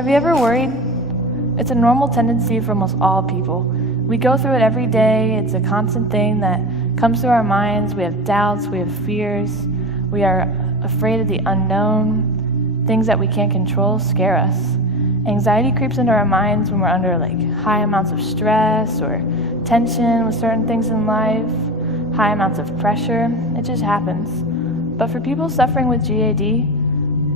Have you ever worried? It's a normal tendency for almost all people. We go through it every day. It's a constant thing that comes through our minds. We have doubts, we have fears. We are afraid of the unknown. Things that we can't control scare us. Anxiety creeps into our minds when we're under high amounts of stress or tension with certain things in life, high amounts of pressure. It just happens. But for people suffering with GAD,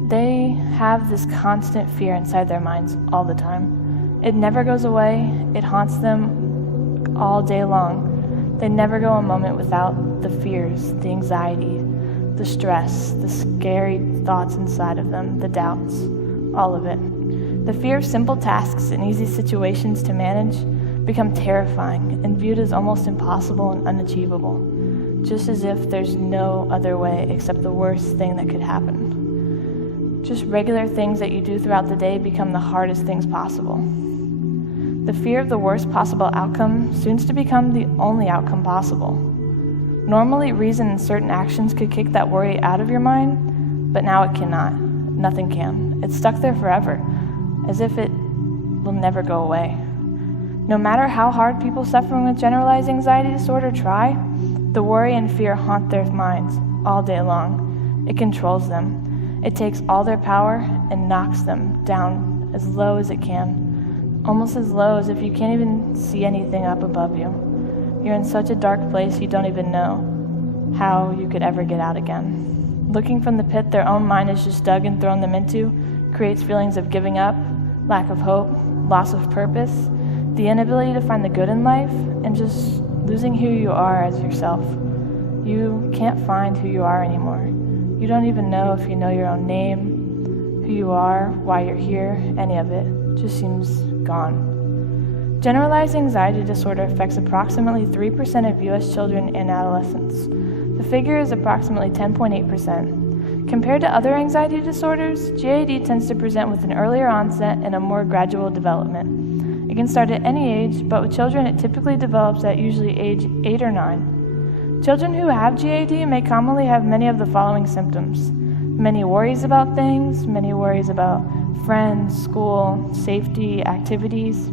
they have this constant fear inside their minds all the time. It never goes away. It haunts them all day long. They never go a moment without the fears, the anxiety, the stress, the scary thoughts inside of them, the doubts, all of it. The fear of simple tasks and easy situations to manage become terrifying and viewed as almost impossible and unachievable, just as if there's no other way except the worst thing that could happen. Just regular things that you do throughout the day become the hardest things possible. The fear of the worst possible outcome soon to become the only outcome possible. Normally, reason and certain actions could kick that worry out of your mind, but now it cannot. Nothing can. It's stuck there forever, as if it will never go away. No matter how hard people suffering with generalized anxiety disorder try, the worry and fear haunt their minds all day long. It controls them. It takes all their power and knocks them down as low as it can, almost as low as if you can't even see anything up above you. You're in such a dark place you don't even know how you could ever get out again. Looking from the pit their own mind has just dug and thrown them into creates feelings of giving up, lack of hope, loss of purpose, the inability to find the good in life, and just losing who you are as yourself. You can't find who you are anymore. You don't even know if you know your own name, who you are, why you're here, any of it just seems gone. Generalized anxiety disorder affects approximately 3% of U.S. children and adolescents. The figure is approximately 10.8%. Compared to other anxiety disorders, GAD tends to present with an earlier onset and a more gradual development. It can start at any age, but with children it typically develops at usually age 8 or 9. Children who have GAD may commonly have many of the following symptoms. Many worries about things, many worries about friends, school, safety, activities,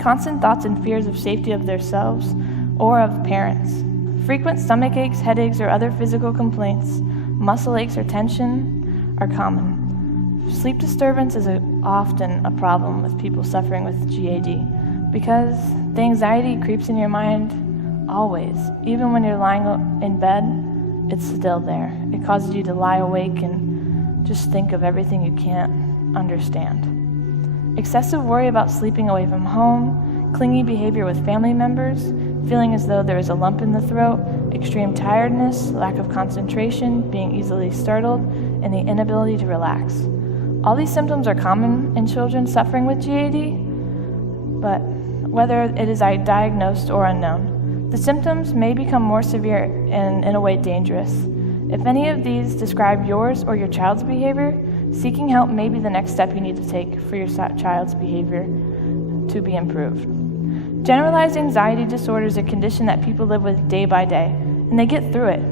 constant thoughts and fears of safety of themselves or of parents, frequent stomach aches, headaches, or other physical complaints, muscle aches or tension are common. Sleep disturbance is often a problem with people suffering with GAD because the anxiety creeps in your mind always. Even when you're lying in bed, it's still there. It causes you to lie awake and just think of everything you can't understand. Excessive worry about sleeping away from home, clingy behavior with family members, feeling as though there is a lump in the throat, extreme tiredness, lack of concentration, being easily startled, and the inability to relax. All these symptoms are common in children suffering with GAD, but whether it is diagnosed or unknown, the symptoms may become more severe and, in a way, dangerous. If any of these describe yours or your child's behavior, seeking help may be the next step you need to take for your child's behavior to be improved. Generalized anxiety disorder is a condition that people live with day by day, and they get through it.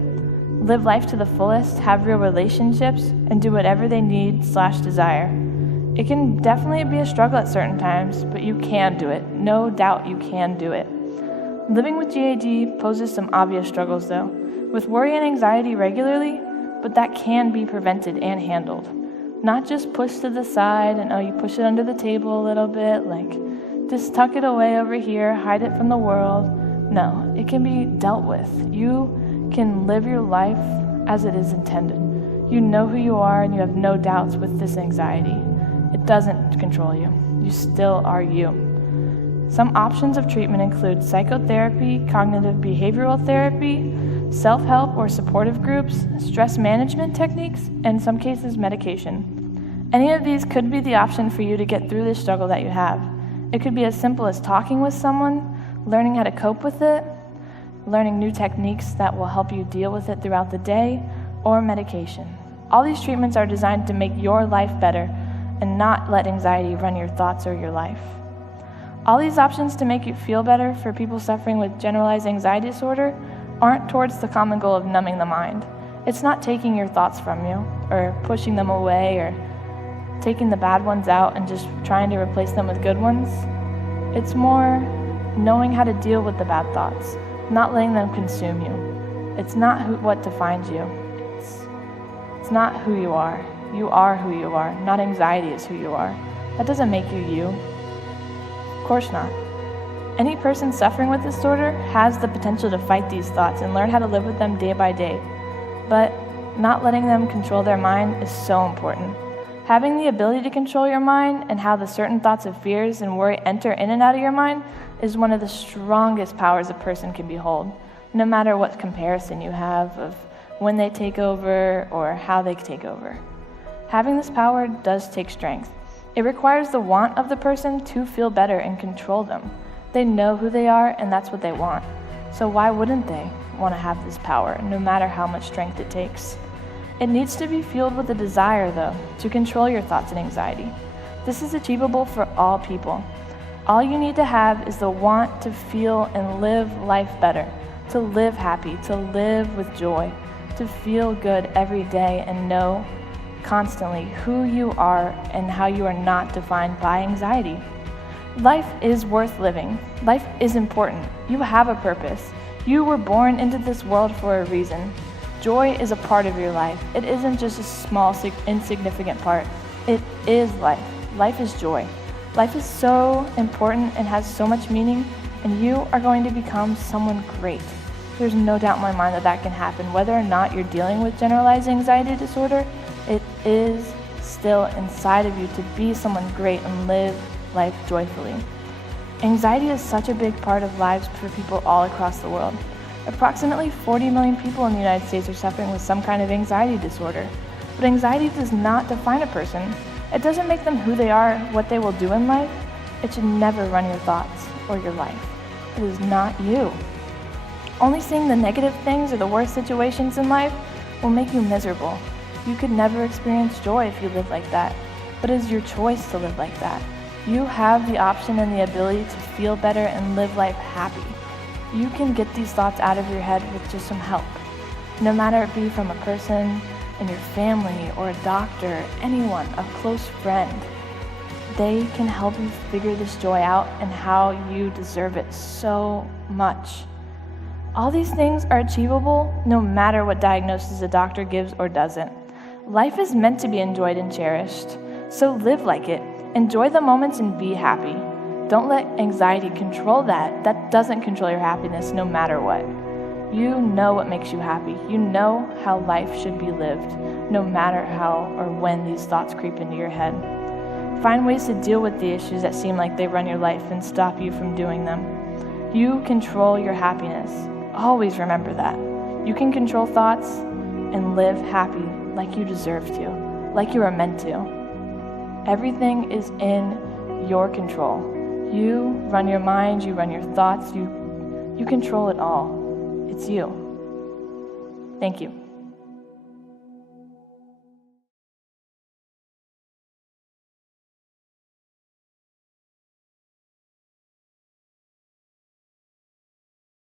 Live life to the fullest, have real relationships, and do whatever they need/desire. It can definitely be a struggle at certain times, but you can do it. No doubt you can do it. Living with GAD poses some obvious struggles though, with worry and anxiety regularly, but that can be prevented and handled. Not just pushed to the side and you push it under the table a little bit, just tuck it away over here, hide it from the world. No, it can be dealt with. You can live your life as it is intended. You know who you are and you have no doubts with this anxiety. It doesn't control you. You still are you. Some options of treatment include psychotherapy, cognitive behavioral therapy, self-help or supportive groups, stress management techniques, and in some cases, medication. Any of these could be the option for you to get through this struggle that you have. It could be as simple as talking with someone, learning how to cope with it, learning new techniques that will help you deal with it throughout the day, or medication. All these treatments are designed to make your life better and not let anxiety run your thoughts or your life. All these options to make you feel better for people suffering with generalized anxiety disorder aren't towards the common goal of numbing the mind. It's not taking your thoughts from you or pushing them away or taking the bad ones out and just trying to replace them with good ones. It's more knowing how to deal with the bad thoughts, not letting them consume you. It's not what defines you. It's not who you are. You are who you are, not anxiety is who you are. That doesn't make you you. Of course not. Any person suffering with this disorder has the potential to fight these thoughts and learn how to live with them day by day. But not letting them control their mind is so important. Having the ability to control your mind and how the certain thoughts of fears and worry enter in and out of your mind is one of the strongest powers a person can behold, no matter what comparison you have of when they take over or how they take over. Having this power does take strength. It requires the want of the person to feel better and control them. They know who they are and that's what they want. So why wouldn't they want to have this power, no matter how much strength it takes? It needs to be fueled with a desire, though, to control your thoughts and anxiety. This is achievable for all people. All you need to have is the want to feel and live life better, to live happy, to live with joy, to feel good every day and know constantly who you are and how you are not defined by anxiety. Life is worth living. Life is important. You have a purpose. You were born into this world for a reason. Joy is a part of your life. It isn't just a small, insignificant part. It is life. Life is joy. Life is so important and has so much meaning, and you are going to become someone great. There's no doubt in my mind that that can happen. Whether or not you're dealing with generalized anxiety disorder, it is still inside of you to be someone great and live life joyfully. Anxiety is such a big part of lives for people all across the world. Approximately 40 million people in the United States are suffering with some kind of anxiety disorder. But anxiety does not define a person. It doesn't make them who they are, what they will do in life. It should never run your thoughts or your life. It is not you. Only seeing the negative things or the worst situations in life will make you miserable. You could never experience joy if you live like that, but it is your choice to live like that. You have the option and the ability to feel better and live life happy. You can get these thoughts out of your head with just some help. No matter it be from a person in your family or a doctor, anyone, a close friend, they can help you figure this joy out and how you deserve it so much. All these things are achievable no matter what diagnosis a doctor gives or doesn't. Life is meant to be enjoyed and cherished, so live like it. Enjoy the moments and be happy. Don't let anxiety control that. That doesn't control your happiness no matter what. You know what makes you happy. You know how life should be lived, no matter how or when these thoughts creep into your head. Find ways to deal with the issues that seem like they run your life and stop you from doing them. You control your happiness. Always remember that. You can control thoughts and live happy like you deserve to, like you are meant to. Everything is in your control. You run your mind, you run your thoughts, you control it all. It's you. Thank you.